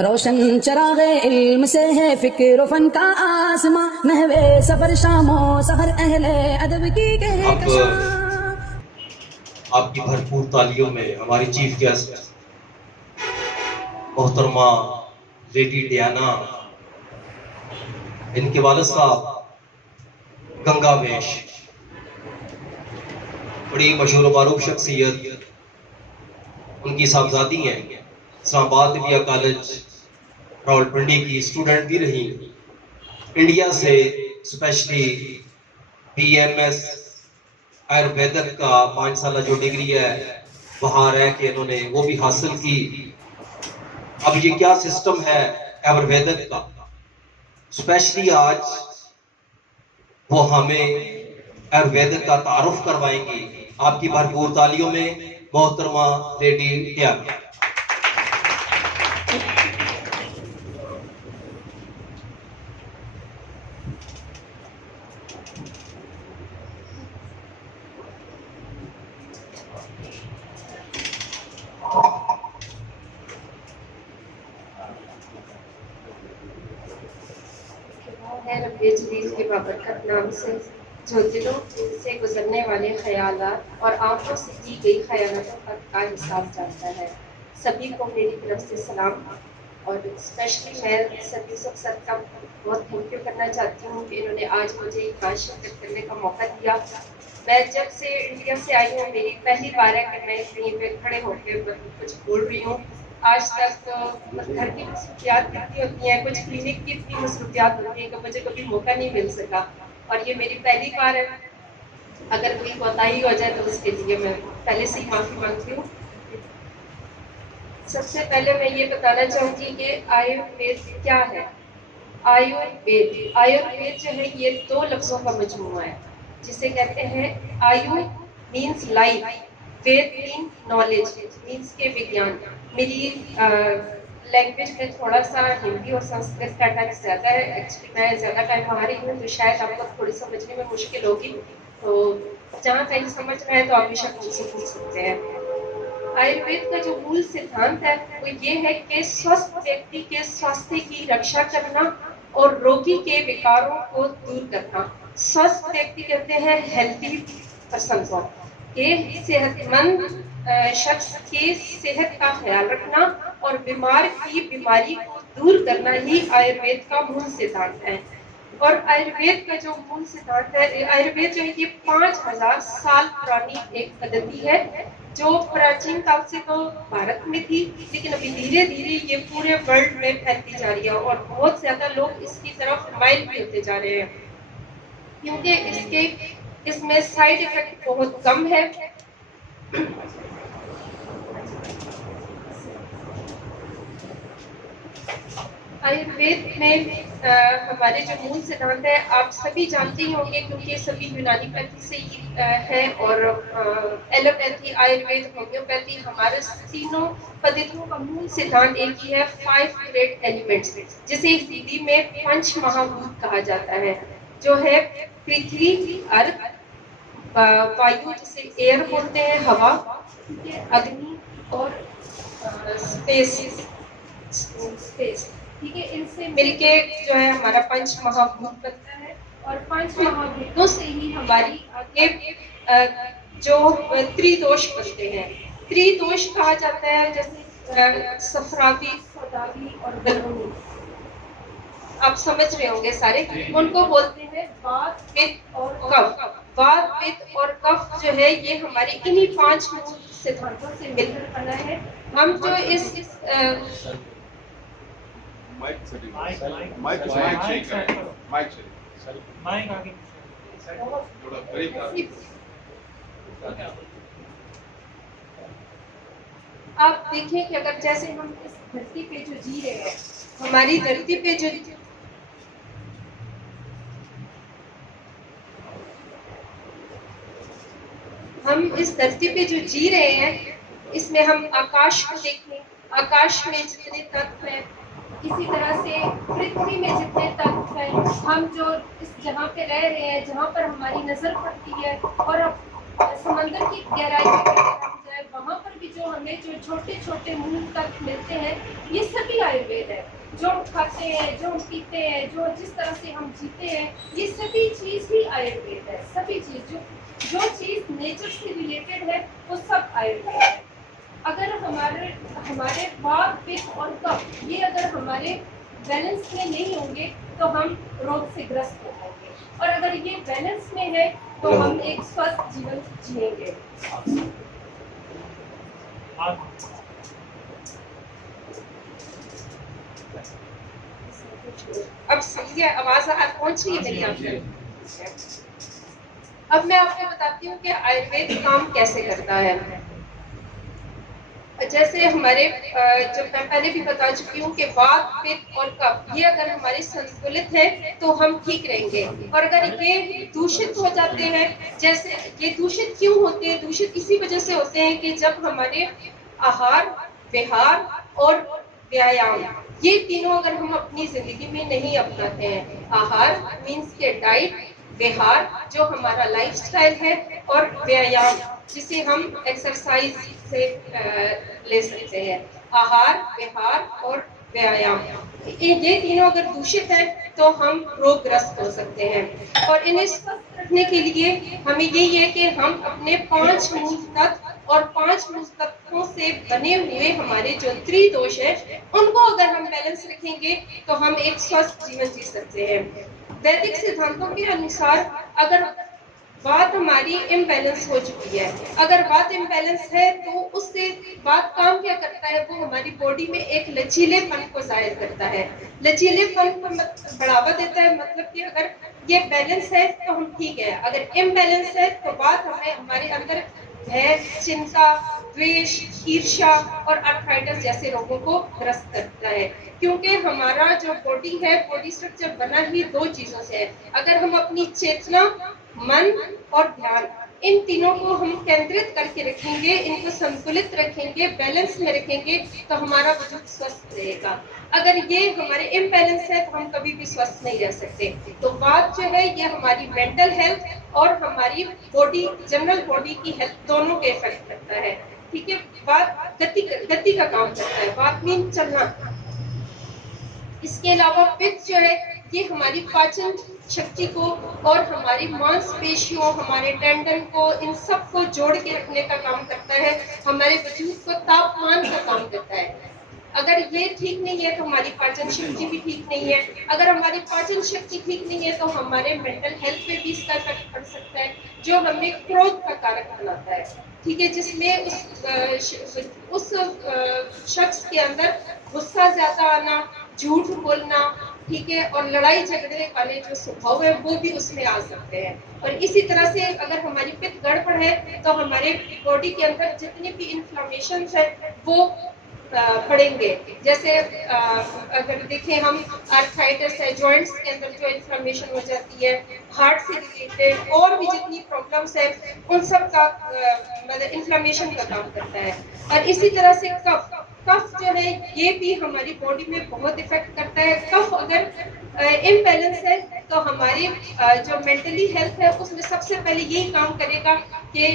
रोशन चराग़े इल्म से है फिक्र फन का आसमां, नहवे सफर शामो सहर अहले अदब की कहकशां। आपकी भरपूर तालियों में हमारी चीफ गेस्ट मोहतरमा लेडी डियाना, इनके वालिद साहब गंगा वेश, बड़ी मशहूर मारूफ शख्सियत, उनकी साहबजादी हैं, इस्लामाबाद इंडिया कॉलेज रावलपिंडी की स्टूडेंट भी रही, इंडिया से स्पेशली BMS आयुर्वेदिक का 5 साल जो डिग्री है वहां रह के इन्होंने वो भी हासिल की। अब ये क्या सिस्टम है आयुर्वेदिक का, स्पेशली आज वो हमें आयुर्वेदिक का तारुफ करवाएंगी। आपकी भरपूर तालियों में मोहतरमा लेडी डियाना। रब्बे जलील के बाबरकत नाम से जो दिलों से गुजरने वाले ख्यालात और आंखों से की गई ख्यालातों का एहसास जानता है। सभी को मेरी तरफ से सलाम, और स्पेशली मैं सभी सर का बहुत थैंक यू करना चाहती हूँ कि इन्होंने आज मुझे एक शिरकत करने का मौका दिया। मैं जब से इंडिया से आई हूँ मेरी पहली बार है कि मैं कहीं पे खड़े होकर कुछ बोल रही हूँ। आज तक घर की मसरूफियात कितनी होती हैं, कुछ क्लिनिक की इतनी मसरूफियात होती हैं कि मुझे कभी मौका नहीं मिल सका, और ये मेरी पहली बार है। अगर कोई कोताही हो जाए तो उसके लिए मैं पहले से ही माफ़ी मांगती हूँ। सबसे पहले मैं ये बताना चाहूँगी कि आयुर्वेद क्या है। आयुर्वेद जो है ये 2 लफ्ज़ों का मजमूआ है, जिसे कहते हैं आयु मीन्स लाइफ, वेद मीन नॉलेज मीन्स के विज्ञान। मेरी लैंग्वेज में थोड़ा सा हिंदी और संस्कृत का टच ज़्यादा है। एक्चुअली मैं ज़्यादा टाइम वहाँ रही हूँ तो शायद आपको थोड़ी समझने में मुश्किल होगी, तो जहाँ कहीं समझ रहे हैं तो आप बेशक मुझसे पूछ सकते हैं। आयुर्वेद का जो मूल सिद्धांत है वो ये है कि स्वस्थ व्यक्ति के स्वास्थ्य की रक्षा करना और रोगी के विकारों को दूर करना। स्वस्थ व्यक्ति कहते हैं हेल्थी पर्सन को, कि सेहतमंद शख्स की सेहत का ख्याल रखना और बीमार की बीमारी को दूर करना ही आयुर्वेद का मूल सिद्धांत है। और आयुर्वेद का जो मूल सिद्धांत है, आयुर्वेद जो है ये 5000 साल पुरानी एक पद्धति है जो प्राचीन काल से तो भारत में थी, लेकिन अभी धीरे धीरे ये पूरे वर्ल्ड में फैलती जा रही है और बहुत ज्यादा लोग इसकी तरफ माइल भी होते जा रहे हैं, क्योंकि इसमें साइड इफेक्ट बहुत कम है। आयुर्वेद में हमारे जो मूल सिद्धांत है आप सभी जानते ही होंगे, क्योंकि सभी यूनानी पैथी से ही है, और एलोपैथी, आयुर्वेद, होम्योपैथी, हमारे तीनों पद्धतियों का मूल सिद्धांत एक ही है, 5 ग्रेट एलिमेंट्स, जिसे हिंदी में पंच महाभूत कहा जाता है, जो है पृथ्वी, अर्थ, वायु जिसे एयर बोलते हैं, हवा, अग्नि, और स्पेस। ठीक है, इनसे मिलके जो है हमारा पंच महाभूत बनता है, और पंच महाभूतों से ही हमारी आगे जो त्रिदोष बनते हैं। त्रिदोष कहा जाता है, जैसे सफरावी, सदावी और गलवनी, आप समझ रहे होंगे सारे, उनको बोलते हैं वात, पित्त और कफ। वात, पित्त और कफ जो है ये हमारे इन्हीं 5 मूल सिद्धांतों से मिलकर बना है। हम जो इस आप देखें कि अगर जैसे हम इस धरती पे जो जी रहे हैं, हमारी धरती पे जो हम इस धरती पे जो जी रहे हैं, इसमें हम आकाश को देखें, आकाश में जितने तत्व हैं, इसी तरह से पृथ्वी में जितने तत्व हैं, हम जो इस जहाँ पे रह रहे हैं, जहाँ पर हमारी नजर पड़ती है, और समंदर की गहराई में हम जाए, वहाँ पर भी जो हमें जो छोटे छोटे मूव तक मिलते हैं, ये सभी आयुर्वेद है। जो हम खाते हैं, जो हम पीते हैं, जो जिस तरह से हम जीते हैं, ये सभी चीज़ ही आयुर्वेद है। सभी चीज़ जो चीज़ नेचर से रिलेटेड है वो सब आयुर्वेद है। अगर हमारे वात, पित्त और कफ ये अगर हमारे बैलेंस में नहीं होंगे तो हम रोग से ग्रस्त हो जाएंगे, और अगर ये बैलेंस में है तो हम एक स्वस्थ जीवन जिएंगे। अब समझिए, आवाज पहुंच रही है मेरी आपको? अब मैं आपको बताती हूँ कि आयुर्वेद काम कैसे करता है। जैसे हमारे जो मैं पहले भी बता चुकी हूँ कि वात, पित्त और कफ ये अगर हमारे संतुलित है तो हम ठीक रहेंगे, और अगर ये दूषित हो जाते हैं, जैसे ये दूषित क्यों होते हैं? दूषित इसी वजह से होते हैं कि जब हमारे आहार, विहार और व्यायाम ये तीनों अगर हम अपनी जिंदगी में नहीं अपनाते हैं, आहार मीन्स के डाइट, विहार जो हमारा लाइफस्टाइल है, और व्यायाम जिसे हम एक्सरसाइज से ले सकते हैं। आहार, विहार और व्यायाम ये तीनों अगर दूषित है तो हम रोगग्रस्त हो सकते हैं। और इन्हें स्वस्थ रखने के लिए हमें यही है कि हम अपने 5 मूल तत्व और 5 मूल तत्वों से बने हुए हमारे जो त्रिदोष है उनको अगर हम बैलेंस रखेंगे तो हम एक स्वस्थ जीवन जी सकते हैं। वैदिक सिद्धांतों के अनुसार अगर बात हमारी इम्बैलेंस हो चुकी है, अगर बात इम्बैलेंस है तो उससे बात काम क्या करता है, वो हमारी बॉडी में एक लचीलेपन को जाहिर करता है, लचीलेपन को बढ़ावा देता है। मतलब कि अगर ये बैलेंस है तो हम ठीक है, अगर इम्बैलेंस है तो बात हमें हमारे अंदर भय, चिंता, द्वेष, ईर्ष्या और आर्थराइटिस जैसे रोगों को ग्रस्त करता है। क्योंकि हमारा जो बॉडी है, बॉडी स्ट्रक्चर बना ही 2 चीजों से है। अगर हम अपनी चेतना, मन और ध्यान इन तीनों को हम केंद्रित करके रखेंगे, इनको संतुलित रखेंगे, बैलेंस में रखेंगे तो हमारा वजूद स्वस्थ रहेगा। अगर ये हमारे इम्बैलेंस है तो हम कभी भी स्वस्थ नहीं रह सकते। तो बात जो है ये हमारी मेंटल हेल्थ और हमारी बॉडी, जनरल बॉडी की हेल्थ दोनों के इफेक्ट करता है। ठीक है, बात गति का काम करता है, बात मीन चलना। इसके अलावा पित्त जो है ये हमारी पाचन शक्ति को और हमारी मांसपेशियों, हमारे टेंडन को, इन सब को जोड़ के रखने का काम करता है, हमारे वजूद को तापमान का काम करता है। अगर ये ठीक नहीं है तो हमारी पाचन शक्ति भी ठीक नहीं है। अगर हमारी पाचन शक्ति ठीक नहीं है तो हमारे मेंटल हेल्थ पे भी इसका इफेक्ट पड़ सकता है, जो हमें क्रोध का कारक बनाता है। ठीक है, जिसमें उस शख्स के अंदर गुस्सा ज्यादा आना, झूठ बोलना, ठीक है, और लड़ाई झगड़े वाले जो स्वभाव है वो भी उसमें आ सकते हैं। और इसी तरह से अगर हमारी पित्त गड़बड़ है तो हमारे बॉडी के अंदर जितनी भी इन्फ्लेमेशन है वो बढ़ेंगे। जैसे अगर देखें हम, आर्थराइटिस है, जॉइंट्स के अंदर जो इन्फ्लेमेशन हो जाती है, हार्ट से रिलेटेड और भी जितनी प्रॉब्लम्स है उन सब का मतलब इन्फ्लेमेशन का काम करता है। और इसी तरह से कफ जो है ये भी हमारी बॉडी में बहुत इफेक्ट करता है। कफ अगर इम्बैलेंस है तो हमारी जो मेंटली हेल्थ है उसमें सबसे पहले यही काम करेगा कि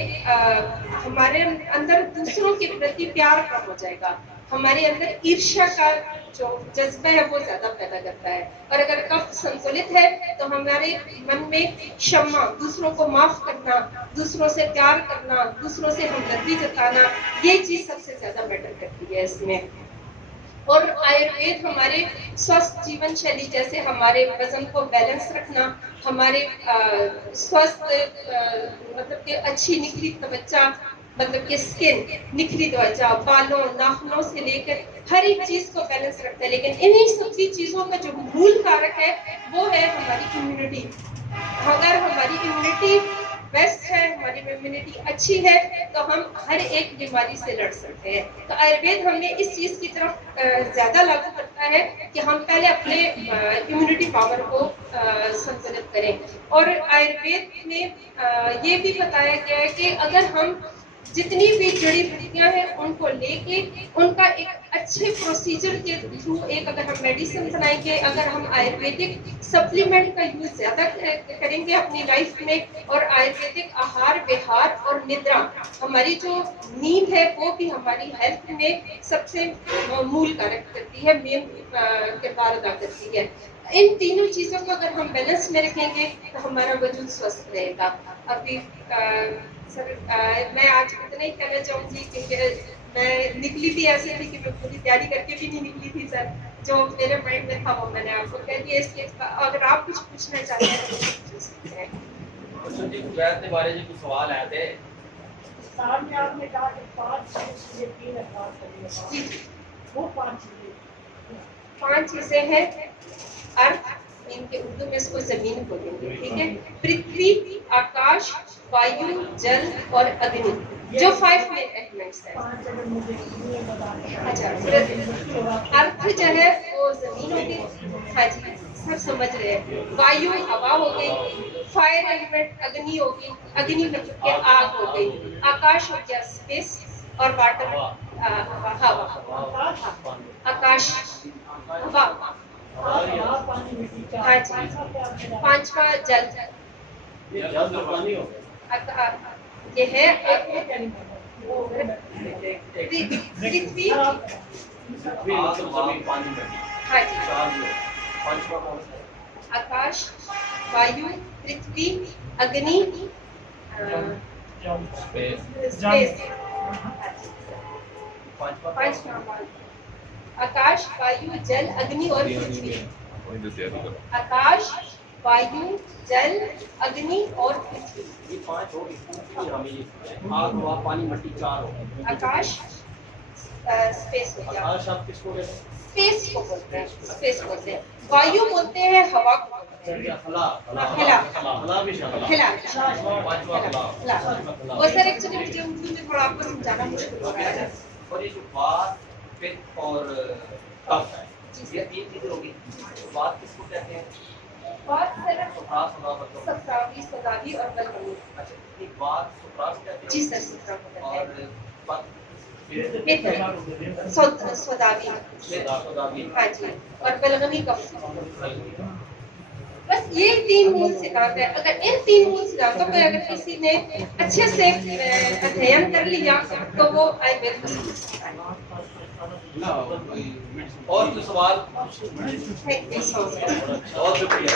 हमारे अंदर दूसरों के प्रति प्यार कम हो जाएगा, हमारे अंदर ईर्ष्या का जो जज्बा है वो ज्यादा पैदा करता है। और अगर कफ संतुलित है तो हमारे मन में क्षमा, दूसरों को माफ करना, दूसरों से प्यार करना, दूसरों से हमदर्दी जताना, ये चीज सबसे ज्यादा मैटर करती है इसमें। और आयुर्वेद हमारे स्वस्थ जीवन शैली, जैसे हमारे वजन को बैलेंस रखना, हमारे स्वस्थ मतलब कि अच्छी निखरी त्वचा, मतलब कि स्किन, निखरी त्वचा, बालों, नाखूनों से लेकर हर एक चीज को बैलेंस रखता है। लेकिन इन्हीं सभी चीजों का जो मूल कारक है वो है हमारी इम्यूनिटी। अगर हमारी इम्यूनिटी बेस्ट है, हमारी इम्यूनिटी अच्छी है तो हम हर एक बीमारी से लड़ सकते हैं। तो आयुर्वेद हमें इस चीज की तरफ ज्यादा लागू करता है कि हम पहले अपने इम्यूनिटी पावर को संतुलित करें। और आयुर्वेद में ये भी बताया गया है कि अगर हम जितनी भी जड़ी बूटियां हैं उनको लेके उनका एक अच्छे प्रोसीजर के थ्रू एक अगर हम मेडिसिन बनाएंगे, अगर हम आयुर्वेदिक सप्लीमेंट का यूज ज्यादा करेंगे अपनी लाइफ में, और आयुर्वेदिक आहार विहार और निद्रा, हमारी जो नींद है वो भी हमारी हेल्थ में सबसे मूल कारक करती है, मेन किरदार अदा करती है। इन तीनों चीजों को अगर हम बैलेंस में रखेंगे तो हमारा वजूद स्वस्थ रहेगा। अभी सर मैं आज इतना ही कहना चाहूंगी क्योंकि मैं निकली थी ऐसे थी कि मैं पूरी तैयारी करके भी नहीं निकली थी सर, जो मेरे माइंड में था वो मैंने आपको कह दिया। इसके अगर आप कुछ पूछना चाहते हैं तो पूछ सकते हैं। अच्छा जी, कुवैत के बारे में कुछ सवाल आए थे। सामने आपने कहा कि 5 चीजें 3 अल्फाज करेंगे, जी वो 5 चीजें हैं। अर्थ, इनके उर्दू में इसको जमीन बोलेंगे, ठीक है। पृथ्वी, आकाश, वायु, जल और अग्नि, जो 5 मेन एलिमेंट्स हैं। 5 अगर मुझे ये बताना। अच्छा, अर्थ जो है वो जमीन होगी, हाँ जी सब समझ रहे हैं। वायु हवा हो गई, फायर एलिमेंट अग्नि होगी, अग्नि मतलब के आग हो गई। आकाश हो गया स्पेस, और वाटर हवा। आकाश हवा, पानी मिट्टी हाँ जी। 5वां जल, ये है पृथ्वी, हाँ जी। आकाश, वायु, पृथ्वी, अग्नि, स्पेस। पांचवा आकाश, वायु, जल, अग्नि और पृथ्वी। आकाश, वायु, जल, अग्नि और पृथ्वी। 5 हो गई। आग, हवा, पानी, मिट्टी 4 हो गए। आकाश स्पेस हो गया। आकाश आप किसको कहते हैं? स्पेस को बोलते हैं, स्पेस बोलते हैं। वायु बोलते हैं हवा को, वो सर एक्चुअली मुझे उर्दू में थोड़ा आपको समझाना मुश्किल हो रहा है। और ये जो बात, पित्त और कफ है, ये 3 चीजें होगी। बात किसको कहते हैं? बात सर मतलब सफरावी, सदावी और बलगमी। अच्छा, ये बात सुप्रास कहते हैं। जी सर, सफरा को कहते और हैं। बात स्वदावी, हाँ जी, और बलगमी कफ। बस ये 3 मूल सिद्धांत है। अगर इन 3 मूल सिद्धांतों को अगर किसी ने अच्छे से अध्ययन कर लिया तो वो आयुर्वेद को समझ सकता है। और कोई सवाल? Thank you so much. बहुत शुक्रिया।